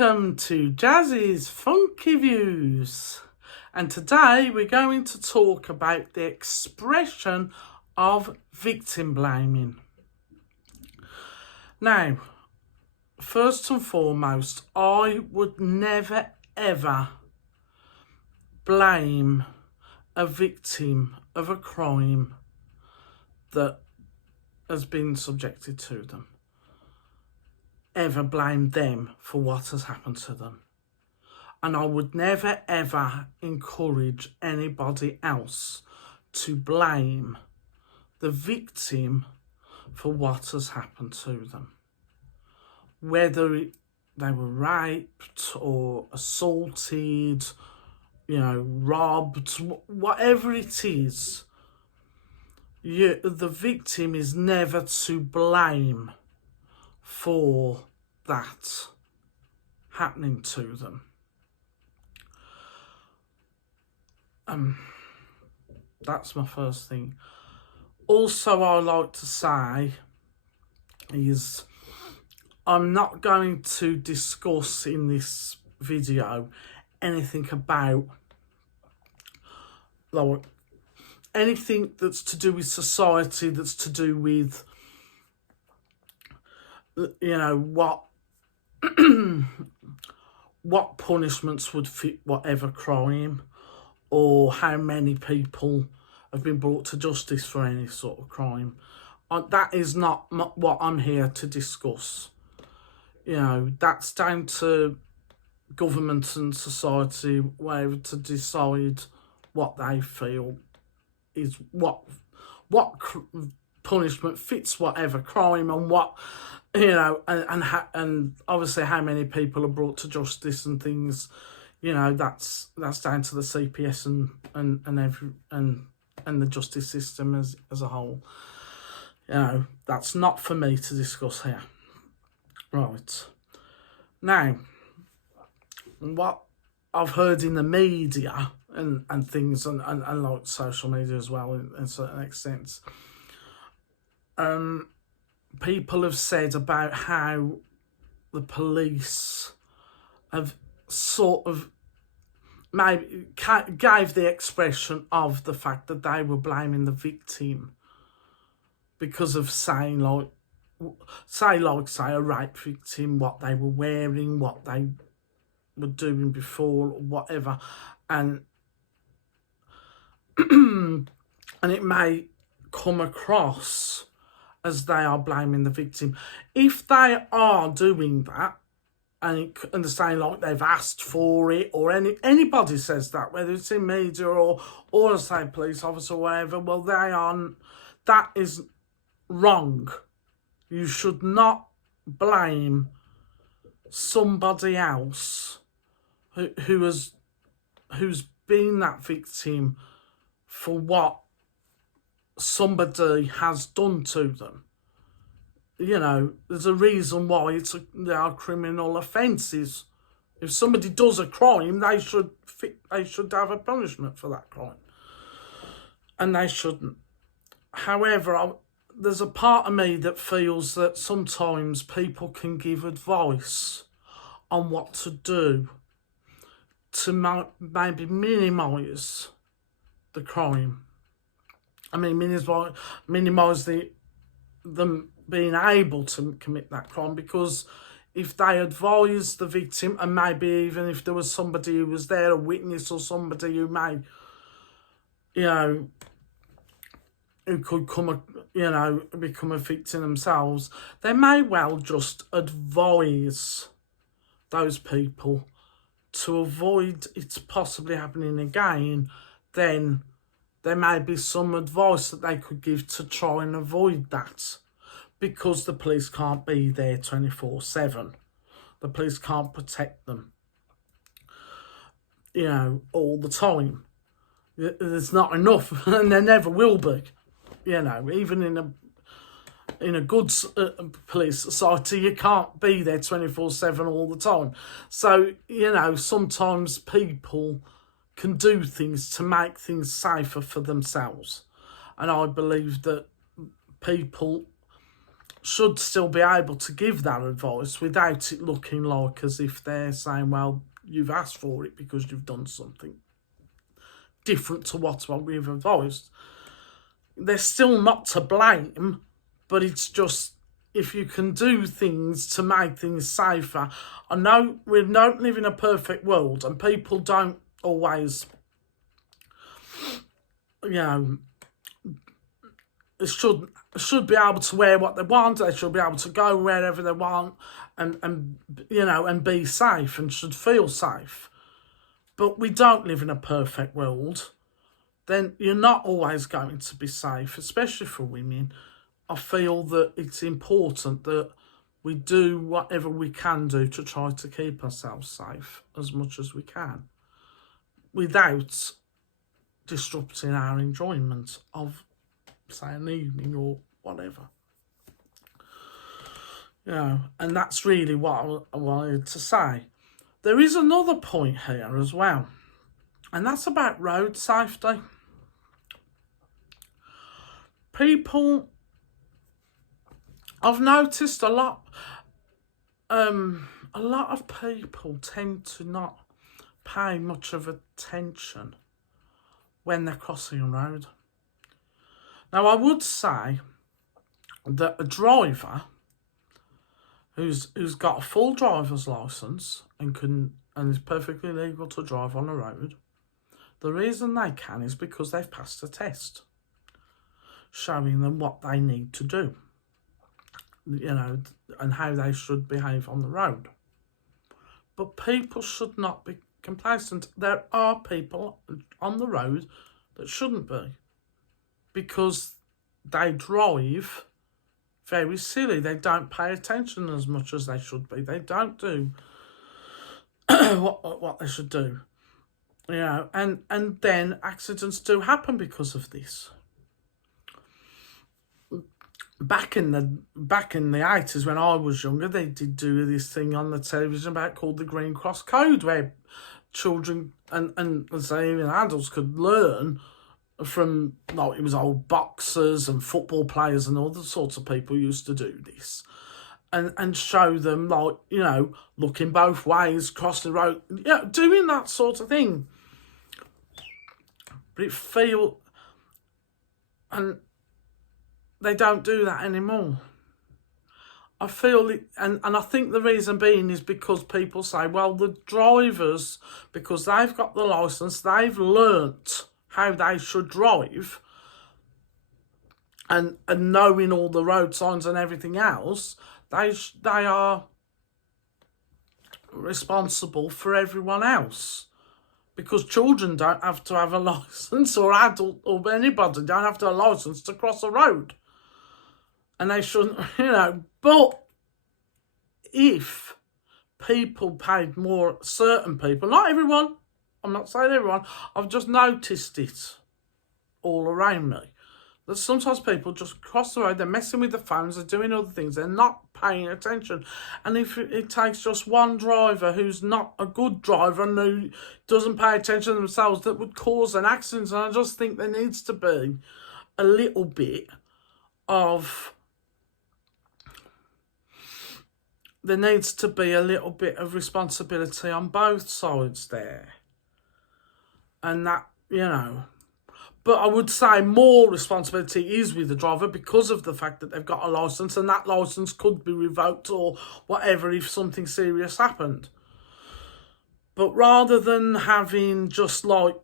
Welcome to Jazzy's Funky Views, and today we're going to talk about the expression of victim blaming. Now, first and foremost, I would never ever blame a victim of a crime that has been subjected to them. Ever blame them for what has happened to them. And I would never ever encourage anybody else to blame the victim for what has happened to them. Whether they were raped or assaulted, robbed, whatever it is, the victim is never to blame for that happening to them. That's my first thing. Also, I like to say is I'm not going to discuss in this video anything about anything that's to do with society, that's to do with what punishments would fit whatever crime, or how many people have been brought to justice for any sort of crime. That is not what I'm here to discuss. That's down to government and society, whatever, to decide what they feel is what punishment fits whatever crime, and what and obviously how many people are brought to justice and things. That's down to the CPS and the justice system as a whole. That's not for me to discuss here. Right. Now, what I've heard in the media and things and like social media as well in certain extents, people have said about how the police have sort of maybe gave the expression of the fact that they were blaming the victim because of saying say a rape victim, what they were wearing, what they were doing before, or whatever, and and it may come across as they are blaming the victim. If they are doing that, and they're saying they've asked for it, or anybody says that, whether it's in media or say police officer or whatever, well, that is wrong. You should not blame somebody else who's been that victim for what somebody has done to them. There's a reason why they are criminal offences. If somebody does a crime, they should have a punishment for that crime, and they shouldn't. However, there's a part of me that feels that sometimes people can give advice on what to do to maybe minimise the crime. I mean, minimise them being able to commit that crime, because if they advise the victim, and maybe even if there was somebody who was there, a witness or somebody who may, who could become a victim themselves, they may well just advise those people to avoid it possibly happening again. Then there may be some advice that they could give to try and avoid that, because the police can't be there 24/7. The police can't protect them, all the time. There's not enough, and there never will be. Even in a good police society, you can't be there 24/7 all the time. So, sometimes people can do things to make things safer for themselves. And I believe that people should still be able to give that advice without it looking like as if they're saying, well, you've asked for it because you've done something different to what we've advised. They're still not to blame, but it's just if you can do things to make things safer. I know we don't live in a perfect world and people don't always, should be able to wear what they want. They should be able to go wherever they want and be safe and should feel safe. But we don't live in a perfect world. Then you're not always going to be safe, especially for women. I feel that it's important that we do whatever we can do to try to keep ourselves safe as much as we can without disrupting our enjoyment of, say, an evening or whatever. And that's really what I wanted to say. There is another point here as well, and that's about road safety. I've noticed a lot of people tend to not pay much of attention when they're crossing a road. Now, I would say that a driver who's got a full driver's licence and is perfectly legal to drive on a road, the reason they can is because they've passed a test showing them what they need to do, and how they should behave on the road. But people should not be complacent. There are people on the road that shouldn't be, because they drive very silly. They don't pay attention as much as they should be. They don't do what they should do. And then accidents do happen because of this. Back in the 80s when I was younger, they did do this thing on the television called the Green Cross Code, where children and say even adults could learn from, it was old boxers and football players and all the sorts of people used to do this, and show them looking both ways, crossing the road, doing that sort of thing. But and they don't do that anymore. I feel it, and I think the reason being is because people say, well, the drivers, because they've got the licence, they've learnt how they should drive, and knowing all the road signs and everything else, they are responsible for everyone else. Because children don't have to have a licence, or adult or anybody don't have to have a licence to cross a road. And they shouldn't, but if people paid more, certain people, not everyone, I'm not saying everyone, I've just noticed it all around me, that sometimes people just cross the road, they're messing with the phones, they're doing other things, they're not paying attention. And if it takes just one driver who's not a good driver and who doesn't pay attention to themselves, that would cause an accident. And I just think there needs to be a little bit of responsibility on both sides there. And that, but I would say more responsibility is with the driver because of the fact that they've got a licence, and that licence could be revoked or whatever if something serious happened. But rather than having just the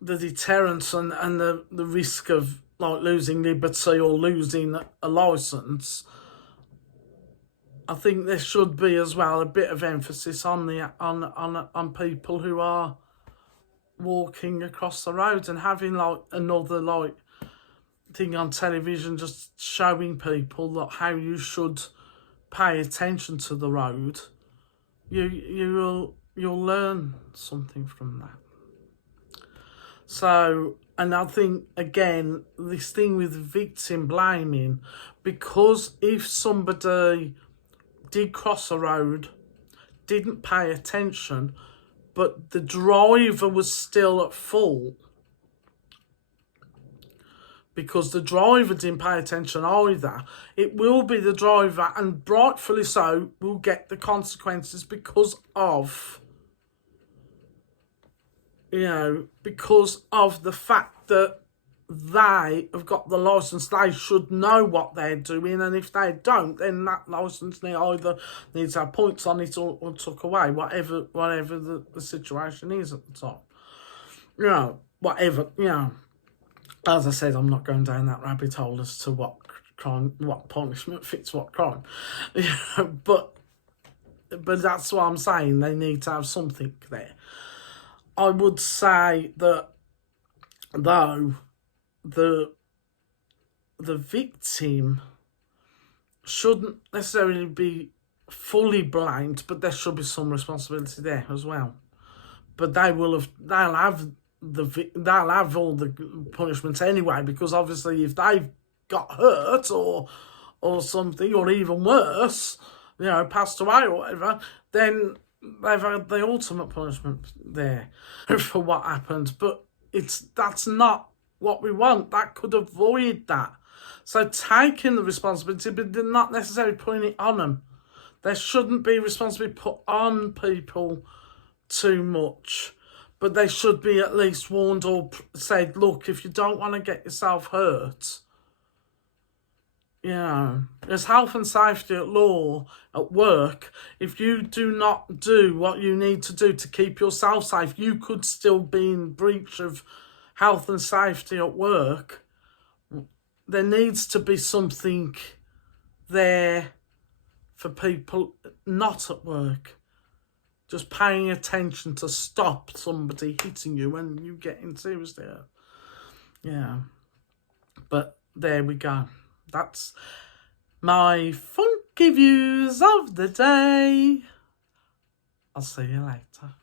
deterrence and the risk of losing liberty or losing a licence, I think there should be as well a bit of emphasis on people who are walking across the road, and having another thing on television just showing people how you should pay attention to the road. You'll learn something from that. So, and I think again this thing with victim blaming, because if somebody did cross a road, didn't pay attention, but the driver was still at fault, because the driver didn't pay attention either. It will be the driver, and rightfully so, will get the consequences because of, because of the fact that they have got the licence. They should know what they're doing, and if they don't, then that licence either needs to have points on it or took away, whatever the situation is at the time. Whatever, As I said, I'm not going down that rabbit hole as to what crime, what punishment fits what crime. But that's what I'm saying. They need to have something there. I would say that, though, the victim shouldn't necessarily be fully blamed, but there should be some responsibility there as well. But they'll have all the punishments anyway, because obviously if they've got hurt or something, or even worse, passed away or whatever, then they've had the ultimate punishment there for what happened. But that's not what we want. That could avoid that. So taking the responsibility, but not necessarily putting it on them. There shouldn't be responsibility put on people too much, but they should be at least warned or said, look, if you don't want to get yourself hurt, there's health and safety at law at work. If you do not do what you need to do to keep yourself safe, you could still be in breach of health and safety at work. There needs to be something there for people not at work. Just paying attention to stop somebody hitting you when you get in seriously hurt. But there we go. That's my funky views of the day. I'll see you later.